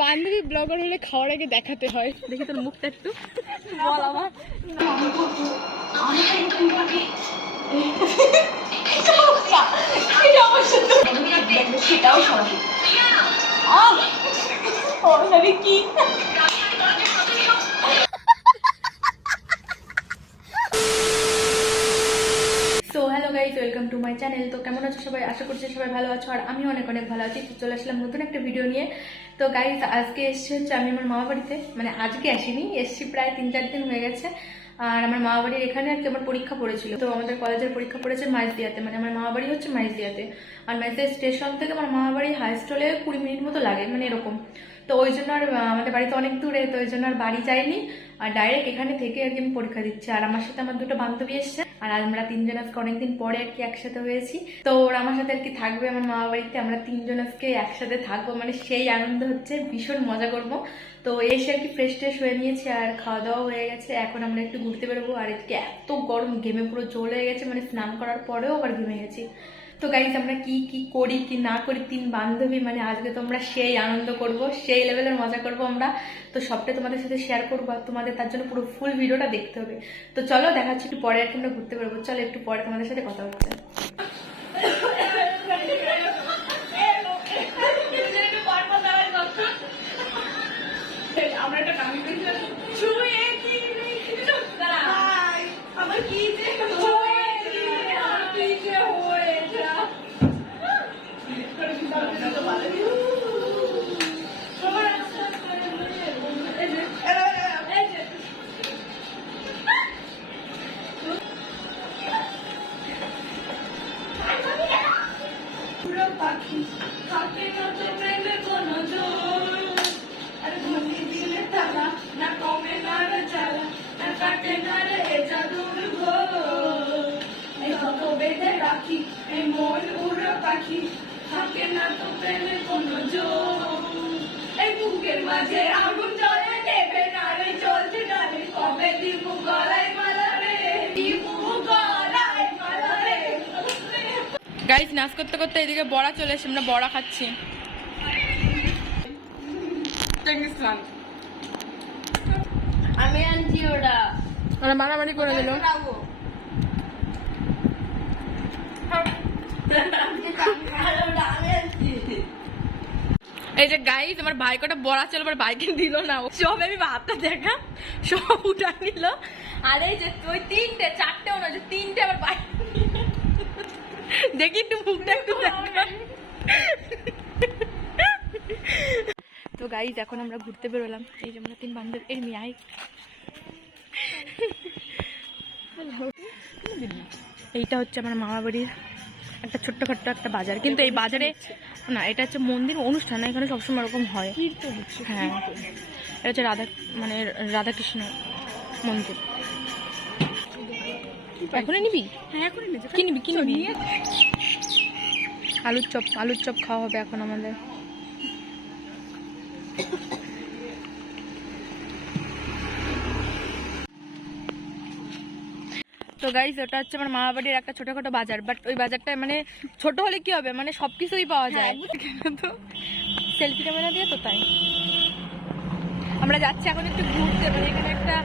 বান্ধবী ব্লগার হলে খাওয়ার আগে দেখাতে হয়। দেখি তোর মুখটা একটু বল আমার। সেটাও সঠিক কি so hello guys, welcome to my channel. তো কেমন আছো সবাই? আশা করছি সবাই ভালো আছো, আর আমি অনেক অনেক ভালো আছি। তো চলে আসলাম নতুন একটা ভিডিও নিয়ে। তো গাইজ আজকে এসছি হচ্ছে আমি আমার মামা বাড়িতে, মানে আজকে আসিনি, এসছি প্রায় 3-4 দিন হয়ে গেছে। আর আমার মামা বাড়ির এখানে আর কি আমার পরীক্ষা পড়েছিল। তো আমাদের কলেজের পরীক্ষা পড়েছে মাইজদিয়াতে, মানে আমার মামা বাড়ি হচ্ছে মাইজদিয়াতে। আর মাইজদিয়া স্টেশন থেকে আমার মামা বাড়ি হাই স্টলে 20 মিনিট মতো লাগে, মানে এরকম। তো ওই জন্য আর আমাদের বাড়িতে অনেক দূরে, তো ওই জন্য আর বাড়ি যাইনি, আর ডাইরেক্ট এখানে থেকে আর কি আমি পরীক্ষা দিচ্ছি। আর আমার সাথে আমার দুটো বান্ধবী এসছে, আর আমরা 3 জন আজকে অনেকদিন পরে আর কি একসাথে হয়েছি। তো ওরা আমার সাথে আর কি থাকবে আমার মামা বাড়িতে, আমরা 3 জন আজকে একসাথে থাকবো, মানে সেই আনন্দ হচ্ছে, ভীষণ মজা করবো। তো এসে আর কি ফ্রেশ ট্রেশ হয়ে নিয়েছি, আর খাওয়া দাওয়া হয়ে গেছে। এখন আমরা একটু ঘুরতে বেরোবো। আর এদিকে এত গরম, ঘেমে পুরো জ্বল হয়ে গেছে, মানে স্নান করার পরেও আবার ঘেমে গেছি। তো গাইজ আমরা কি কি করি কি না করি 3 বান্ধবী, মানে আজকে তোমরা সেই আনন্দ করব, সেই লেভেলের মজা করব আমরা। তো সবটাই তোমাদের সাথে শেয়ার করবো, আর তোমাদের তার জন্য পুরো ফুল ভিডিওটা দেখতে হবে। তো চলো দেখাচ্ছি একটু পরে, আর কি আমরা ঘুরতে পারবো। চলো একটু পরে তোমাদের সাথে কথা হচ্ছে। আমরা একটা কামি আমার কি যে পাখি থাকে না তো প্রেমে কোনো জোর, আর ঘুমি দিলে তালা না কমে না রে জ্বালা, না কাটে না রে এ জাদুর ঘোর। এই কত বেঁধে রাখি এই মন উড়ো পাখি, থাকে না তো প্রেমে কোনো জোর। এই বুকের মাঝে আগুন জ্বলে দেবে না রে, জ্বলছে না রে, কবে দিব গলায় মালা রে, দিব গলায় মালা রে। গাইজ নাচ করতে করতে এদিকে বড়া চলে এসে আমরা বড়া খাচ্ছি। আমি আনছি ওটা, ওরা মারামারি করে দিল। এই যে গাইজ আমার ভাই কটা বড়া ছিল, আবার ভাইকে দিল না, সব আমি ভাতটা দেখা সব উঠা নিল। আর এই যে ওই 3-4টেও না, যে 3টে আবার ভাই দেখি একটু মুখটা একটু দেখা। তো গাইজ এখন আমরা ঘুরতে বেরোলাম, এই যে আমরা 3 বান্ধব এর মিয়াই। এইটা হচ্ছে আমার মামা বাড়ির একটা ছোট্টখাট্ট একটা বাজার, কিন্তু এই বাজারে না, এটা হচ্ছে মন্দির অনুষ্ঠান, এখানে সবসময় এরকম হয়। হ্যাঁ, এটা হচ্ছে রাধাকৃষ্ণ মন্দির। এখনই নিবি? হ্যাঁ এখনই নিবি। কি নিবি? কি নিবি? আলুর চপ খাওয়া হবে এখন আমাদের। তো গাইস ওটা হচ্ছে আমার মামা বাড়ির একটা ছোটখাটো বাজার, বাট ওই বাজারটা মানে ছোট হলে কি হবে, মানে সবকিছুই পাওয়া যায়। তো সেলফি ক্যামেরা দিয়ে তো তাই আমরা যাচ্ছি এখন একটু ঘুরতে। মানে এখানে একটা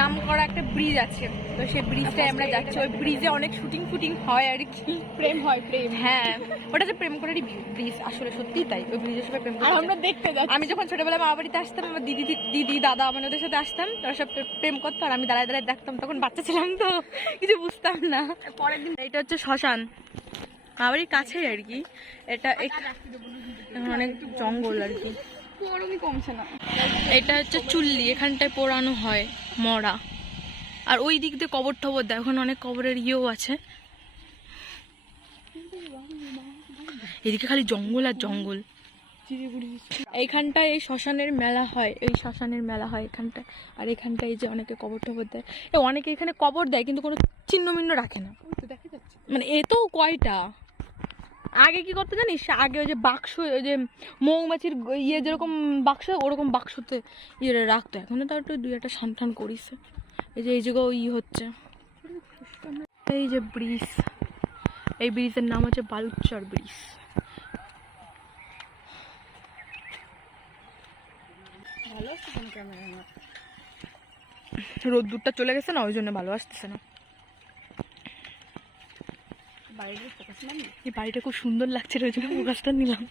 নাম করা একটা ব্রিজ আছে, তো সেই ব্রিজটাই আমরা যাচ্ছি। ওই ব্রিজে অনেক শুটিং হয় আর কি, প্রেম হয়, প্রেম। হ্যাঁ, ওটা যে প্রেম করারই ব্রিজ, আসলে সত্যি তাই। ওই ব্রিজের সবাই প্রেম করে। আমরা দেখতে যাচ্ছি। আমি যখন ছোটবেলায় মামা বাড়িতে আসতাম, আমার দিদি দাদা মানে ওদের সাথে আসতাম, ওরা সব প্রেম করতো, আর আমি দাঁড়ায় দাঁড়ায় দেখতাম। তখন বাচ্চা ছিলাম তো কিছু বুঝতাম না। পরের দিন এটা হচ্ছে শ্মশান, মামা বাড়ির কাছেই আর কি। এটা অনেক জঙ্গল আর কি, কমছে না। এটা হচ্ছে চুল্লি, এখানটায় পোড়ানো হয় মরা। আর ওই দিক দিয়ে কবর টবর দেয়, ওখানে অনেক কবরের ইয়েও আছে। এদিকে খালি জঙ্গল আর জঙ্গল। এইখানটায় এই শ্মশানের মেলা হয়, এখানটায়। আর এখানটায় এই যে অনেকে কবর টবর দেয়, অনেকে এখানে কবর দেয় কিন্তু কোনো চিহ্ন মিহ্ন রাখে না। মানে এ তো কয়টা আগে কি করতে জানিস, আগে ওই যে বাক্স, ওই যে মৌমাছির ইয়ে যেরকম বাক্স, ওরকম বাক্সতে ইয়ে রাখতো। এখন তো একটু 2-1টা সান করিস। এই যে এই জায়গায় ই হচ্ছে, এই যে ব্রিজ, এই ব্রিজের নাম হচ্ছে বালুচর ব্রিজ। ভালো আসছে কোন ক্যামেরা না, রোদ্দুরটা চলে গেছে না, ওই জন্য ভালো আসতেছে না। বাইরে ফোকাস না। এই বাড়িটা খুব সুন্দর লাগছে, ওই জন্য ফোকাসটা নিলাম।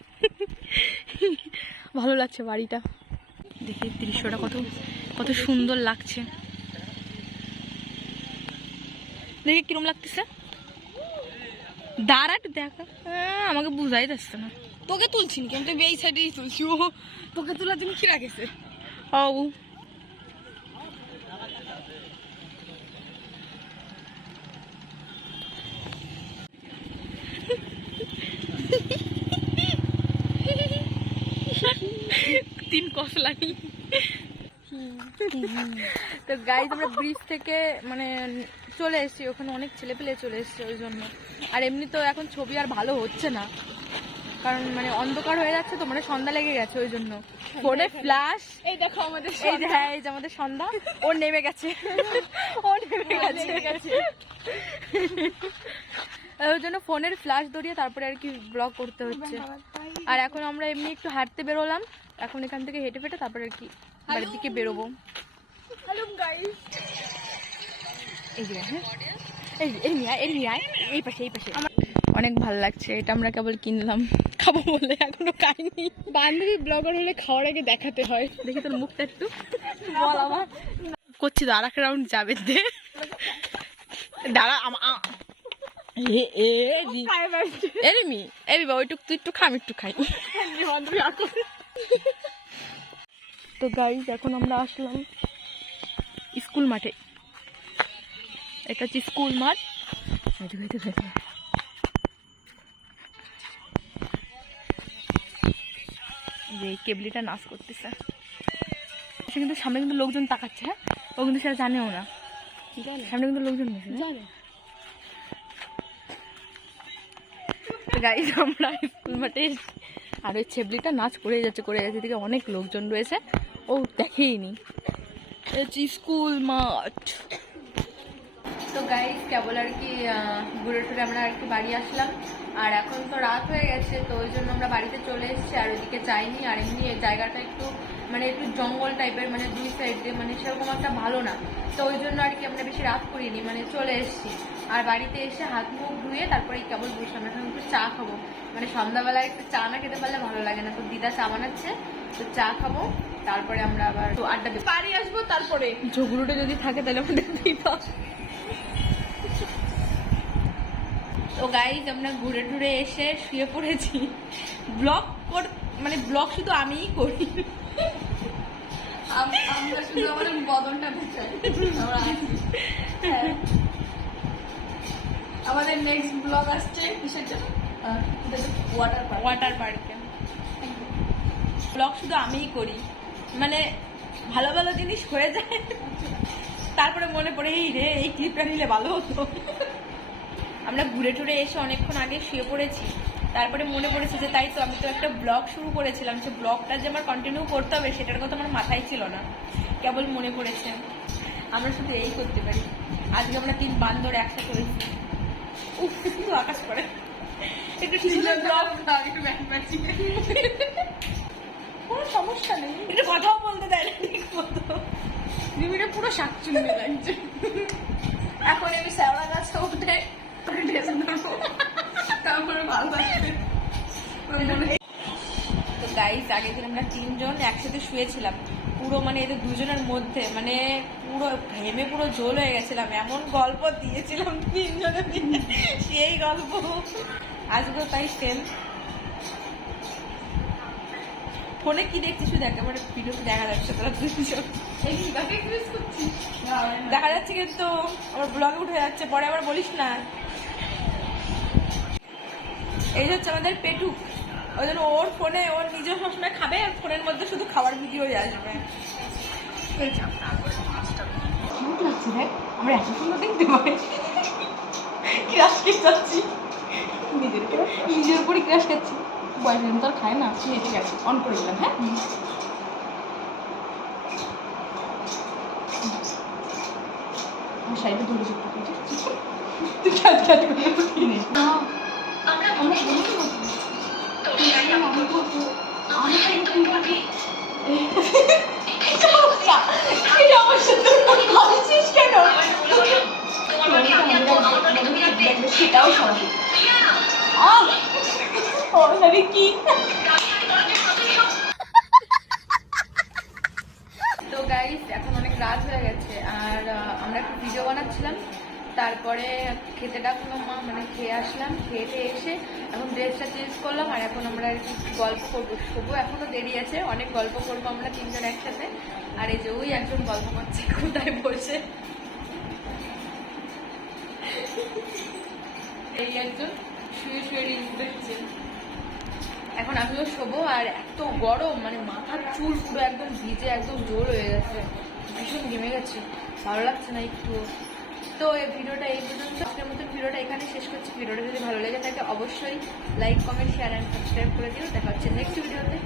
ভালো লাগছে বাড়িটা দেখে, দৃশ্যটা কত কত সুন্দর লাগছে দেখে। কিরম লাগতেছে দাঁড়াট দেখা, আমাকে বুঝাই যাচ্ছে না। তোকে তুলছি না, কিন্তু এই সাইডেই তুলছি। ও তোকে তোলার জন্য কি রাখেছে? ও তিন কসলানি। তো গাইজ আমরা ব্রিজ থেকে মানে চলে এসেছি, ওখানে অনেক ছেলে পেলে চলে এসেছে ওই জন্য। আর এমনি তো এখন ছবি আর ভালো হচ্ছে না, কারণ মানে অন্ধকার হয়ে যাচ্ছে তো, মানে সন্ধ্যা লেগে গেছে ওই জন্য। ফোনে ফ্ল্যাশ, এই দেখো আমাদের এই যে, হ্যাঁ এই যে আমাদের সন্ধ্যা, ও নেমে গেছে, ও নেমে গেছে। ওই জন্য ফোনের ফ্ল্যাশ ধরিয়ে তারপরে আর কি ব্লগ করতে হচ্ছে। আর এখন আমরা এমনি একটু হাঁটতে বেরোলাম, এখন এখান থেকে হেঁটে ফেটে তারপরে আর কি বাড়ির দিকে বেরোবো। হ্যালো গাইস, এই যে হ্যাঁ, এই পাশে অনেক ভালো লাগছে। এটা আমরা কেবল কিনলাম খাবো বলে, এখনো খাইনি। বান্ধবী ব্লগার হলে খাওয়ার আগে দেখাতে হয়। দেখি তোর মুখটা একটু বল। আমার করছি তো, আর এক রাউন্ড যাবে দে, দাঁড়া। ওইটুক তুই একটু খা, আমি একটু খাই। তো গাইজ এখন আমরা আসলাম স্কুল মাঠে। এটা হচ্ছে স্কুল মাঠ। যে কেবলিটা নাচ করতেছে, সে কিন্তু সামনে কিন্তু লোকজন তাকাচ্ছে। হ্যাঁ, ও কিন্তু সেটা জানেও না, সামনে কিন্তু লোকজন জানে। গাইজ আমরা স্কুল মাঠে আর ওই ছেবলিটা নাচ করে যাচ্ছে এদিকে অনেক লোকজন রয়েছে, ও দেখেইনি। স্কুল মাঠ। তো গাইজ কেবল আর কি ঘুরে টুরে আমরা আর কি বাড়ি আসলাম। আর এখন তো রাত হয়ে গেছে, তো ওই জন্য আমরা বাড়িতে চলে এসেছি, আর ওইদিকে যাইনি। আর এমনি এই জায়গাটা একটু মানে একটু জঙ্গল টাইপের, মানে দুই সাইডে মানে সেরকম একটা ভালো না, তো ওই জন্য আর কি আমরা বেশি রাত করিনি, মানে চলে এসেছি। আর বাড়িতে এসে হাত মুখ ধুয়ে তারপরে কেবল বসলাম, এখন একটু চা খাবো। মানে সন্ধ্যাবেলায় একটু চা না খেতে পারলে ভালো লাগে না, তো দিদা চা বানাচ্ছে, তো চা খাবো, তারপরে আমরা আবার আড্ডা দেবো, বাড়ি আসবো। তারপরে ঝগড়ুটা যদি থাকে তাহলে আমাদের দিদা। তো গাইজ আমরা ঘুরে টুরে এসে শুয়ে পড়েছি। ব্লগ শুধু আমিই করি, আমরা শুধু আমাদের বদনটা বুঝাই। আমাদের নেক্সট ব্লগ আসছে কিসের জন্য? ওয়াটার পার্কে। ব্লগ শুধু আমিই করি, মানে ভালো ভালো জিনিস হয়ে যায়, তারপরে মনে পড়ে এই রে এই ক্লিপটা নিলে ভালো হতো। আমরা ঘুরে টুরে এসে অনেকক্ষণ আগে শুয়ে পড়েছি, তারপরে মনে পড়েছে যে তাই তো আমি তো একটা ব্লগ শুরু করেছিলাম, সে ব্লগটা যে আমার কন্টিনিউ করতে হবে সেটার কথা আমার মাথায় ছিল না, কেবল মনে পড়েছে। আমরা শুধু এই করতে পারি। আজকে আমরা 3 বান্দর একসাথে হয়েছি, উফ শুধু আকাশ করে একটু ব্লগ, একটু ব্যাক পাচ্ছি, কোনো সমস্যা নেই, একটু কথাও বলতে দেয় না ঠিক মতো। রিমিটা পুরো শাকচুন্নি লাগছে। এখন আমি শ্যাওড়া গাছে উঠে তারপরে ভালো লাগছে। তো গাইস আগের দিন আমরা 3 জন একসাথে শুয়েছিলাম, পুরো মানে এদের দুজনের মধ্যে মানে পুরো ঘেমে পুরো জল হয়ে গেছিলাম, এমন গল্প দিয়েছিলাম 3 জনের দিনে, সেই গল্প আজকেও তাই সেম। ফোনে কি দেখছিস শুধু একেবারে ভিডিওতে দেখা যাচ্ছে, তোরা 2 জন দেখা যাচ্ছে, কিন্তু আমার ব্লগে উঠে যাচ্ছে, পরে আবার বলিস না। এই হচ্ছে আমাদের পেটুক, ওই জন্য ওর ফোনে ওর নিজের সবসময় খাবে, আর ফোনের মধ্যে শুধু খাওয়ার ভিডিওই আসবে। আমরা এত সুন্দর দেখতে পাই, ক্রাশ খাচ্ছি, নিজের উপরই ক্রাশ খাচ্ছি। বয়ফ্রেন্ড তো আর খায় না, ঠিক আছে অন করে দিলাম। হ্যাঁ শাড়িটা ধরে চুপ করে তুই খ্যাত খ্যাত করে কিনে সেটাও স্বাভাবিক কি তো গাইস এখন অনেক রাত হয়ে গেছে আর আমরা একটু ভিডিও বানাচ্ছিলাম, তারপরে খেতে ডাকলো মা, মানে খেয়ে আসলাম, খেতে এসে এখন ড্রেসটা চেঞ্জ করলাম আর এখন আমরা আর কি গল্প করবো। শোবো এখনো দেরি আছে, অনেক গল্প করবো আমরা তিনজন একসাথে। আর এই যে ওই একজন গল্প করছে কোথায় বসে, এই একজন শুয়ে শুয়ে রিলস দেখছে। এখন আমিও শোবো আর এত গরম, মানে মাথার চুল পুরো একদম ভিজে একদম জোর হয়ে গেছে, ভীষণ ঘেমে গেছে, ভালো লাগছে না একটু। তো এই ভিডিওটা এই পর্যন্ত, আজকের মতো ভিডিওটা এখানে শেষ করছি। ভিডিওটা যদি ভালো লেগে থাকে অবশ্যই like, comment, share and subscribe করে দিও। দেখা হচ্ছে নেক্সট ভিডিওতে।